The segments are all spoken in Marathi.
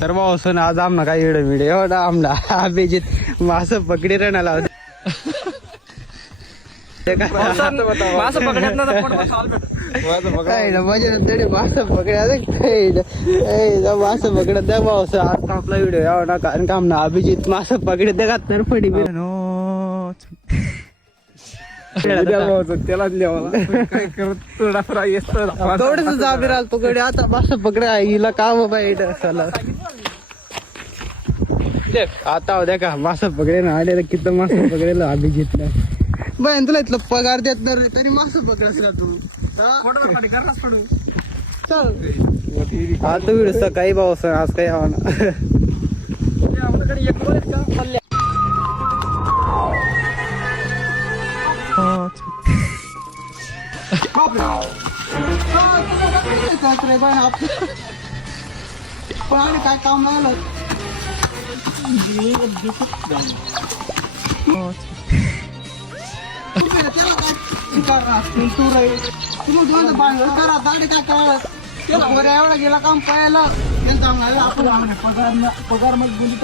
तर भाऊ आज आमना काय व्हिडिओ एवढा आमला अभिजित मास पकडी राहणार होता मास पकडत ना मास पकड्या मास पकडत द्या भाऊ आता आपला व्हिडिओ एवढा कारण का आमना अभिजित मास पकडत द्या तर पडी त्याला थोडस जाबीर पकडे आता मास पकड्या हिला काम पाहिजे आता द्या का मास पकडे ना आलेला किती मास पकडेल अभिजितला बन तुला इथलं पगार देत नाही तरी मास पकडस का तू चल आता व्हिडिओ सकाळी भाऊ आज काही हवा ना पण काय काम नाही एवढा गेला काम पाहायला पगार मग गुंडी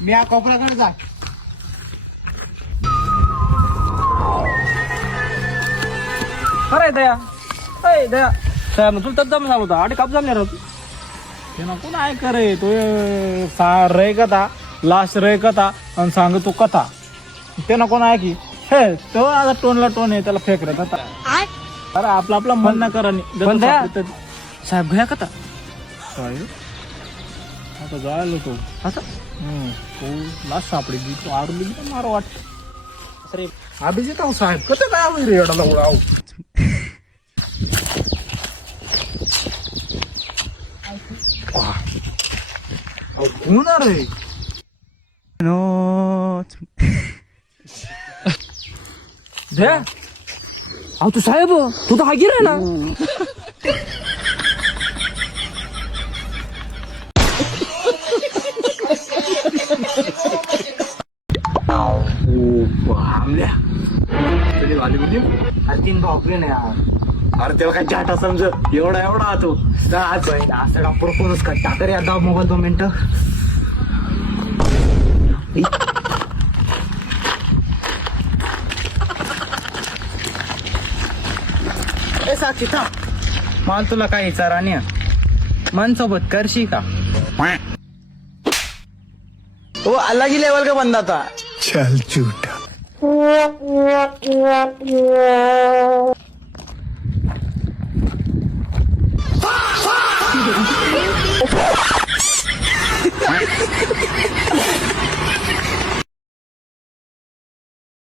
मी या कोपऱ्याकडे जा खरंय दया दया तुला तर जम झाला होता आडे काप जमणार होत ते ना कोण आहे करे तो रे कथा लास्ट रे कथा आणि सांग तो कथा ते ना कोण आहे की हे तो आता टोनला टोन आहे त्याला फेक रे कथा अरे आपला आपला मन ना करा साहेब घ्या कथा साहेब आता जायला तो असं तो लास्ट सापडी तो आरली मारो वाट अरे अभिजित साहेब कसं काय होईल रे एवढा उडाव होणार रे अहो तू साहेब तू तर हागीर आहे ना तीन भावले नाही अरे त्याला काय जाटा समज एवढा एवढा तो असं प्रपोज कर टाकर या दाव मोबाईल 2 मिनिटं ए साक्षी थांब मला तुला काही विचाराने मन सोबत करशी का वो अलग ही लेवल का बंदा था चल झूठा